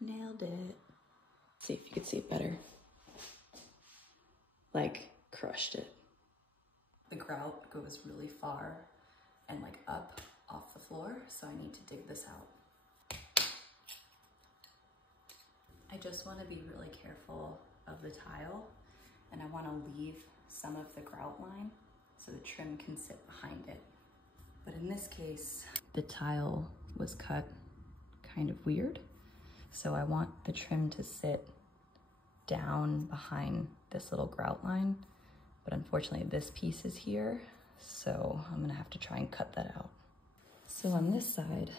Nailed it. Let's see if you can see it better. Like, crushed it. The grout goes really far and like up off the floor, so I need to dig this out. I just want to be really careful of the tile, and I want to leave some of the grout line so the trim can sit behind it. But in this case, the tile was cut kind of weird, so I want the trim to sit down behind this little grout line, but unfortunately this piece is here, so I'm gonna have to try and cut that out. So on this side,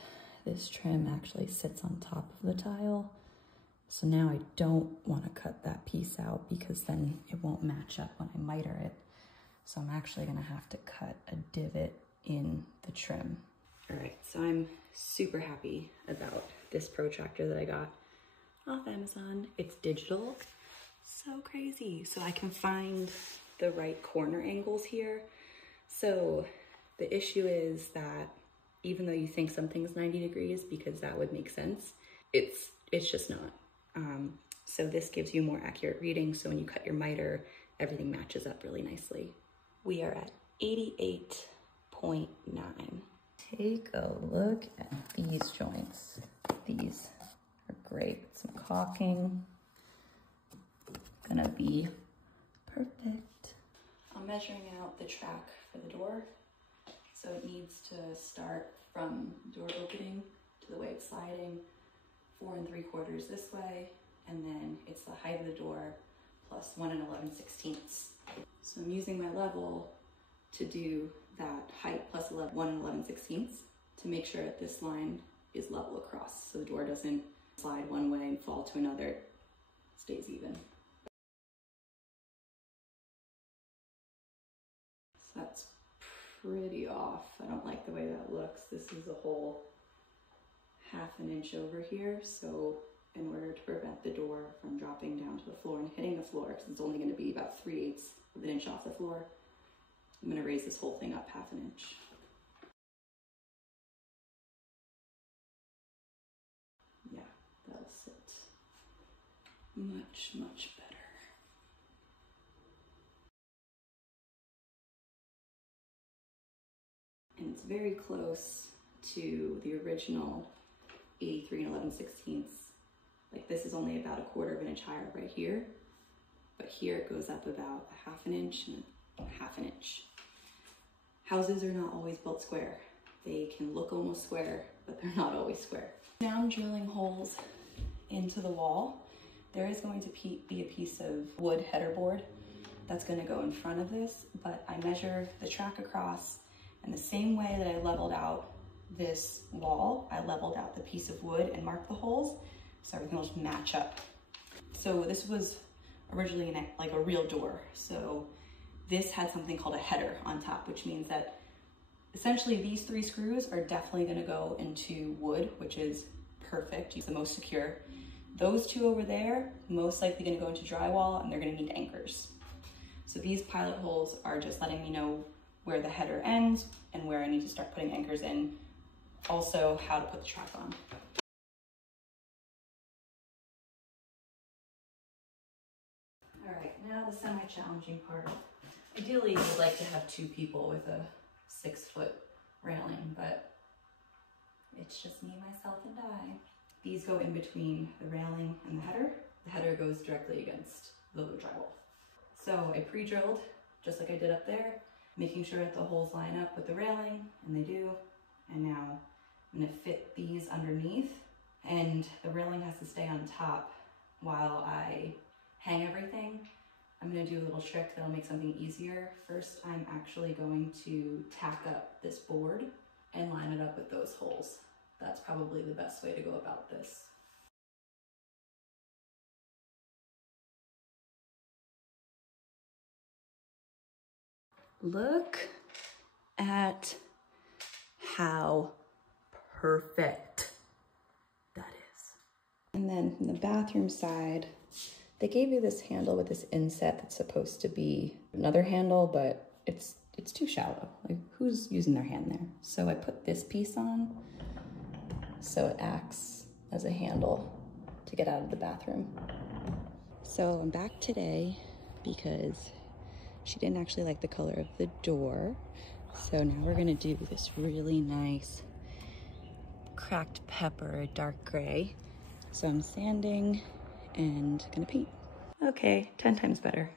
this trim actually sits on top of the tile, so now I don't want to cut that piece out because then it won't match up when I miter it. So I'm actually gonna have to cut a divot in the trim. All right, so I'm super happy about this protractor that I got off Amazon. It's digital, so crazy. So I can find the right corner angles here. So the issue is that even though you think something's 90 degrees, because that would make sense, it's just not. So this gives you more accurate readings. So when you cut your miter, everything matches up really nicely. We are at 88.9. Take a look at these joints. These are great. Some caulking. Gonna be perfect. I'm measuring out the track for the door. So it needs to start from door opening to the way it's sliding, 4 3/4 this way, and then it's the height of the door plus 1 11/16. So I'm using my level to do that height plus 1 11/16 to make sure that this line is level across, so the door doesn't slide one way and fall to another, it stays even. So that's pretty off. I don't like the way that looks. This is a whole 1/2 inch over here, so in order to prevent the door from dropping down to the floor and hitting the floor, because it's only going to be about 3/8 of an inch off the floor, I'm going to raise this whole thing up 1/2 inch. Yeah, that'll sit much, much better. And it's very close to the original 83 11/16. Like this is only about 1/4 inch higher right here, but here it goes up about 1/2 inch and 1/2 inch. Houses are not always built square. They can look almost square, but they're not always square. Now I'm drilling holes into the wall. There is going to be a piece of wood header board that's going to go in front of this, but I measure the track across, and the same way that I leveled out this wall, I leveled out the piece of wood and marked the holes, so everything will just match up. So this was originally like a real door. So this had something called a header on top, which means that essentially these 3 screws are definitely going to go into wood, which is perfect. It's the most secure. Those 2 over there, most likely going to go into drywall, and they're going to need anchors. So these pilot holes are just letting me know where the header ends and where I need to start putting anchors in. Also, how to put the track on. All right, now the semi-challenging part. Ideally, you'd like to have 2 people with a 6-foot railing, but it's just me, myself, and I. These go in between the railing and the header. The header goes directly against the drywall. So I pre-drilled, just like I did up there, making sure that the holes line up with the railing, and they do. And now I'm gonna fit these underneath, and the railing has to stay on top while I hang everything. I'm gonna do a little trick that'll make something easier. First, I'm actually going to tack up this board and line it up with those holes. That's probably the best way to go about this. Look at how perfect that is. And then from the bathroom side, they gave you this handle with this inset that's supposed to be another handle, but it's too shallow. Like, who's using their hand there? So I put this piece on so it acts as a handle to get out of the bathroom. So I'm back today because she didn't actually like the color of the door. So now we're gonna do this really nice cracked pepper, dark gray. So I'm sanding and gonna paint. Okay, 10 times better.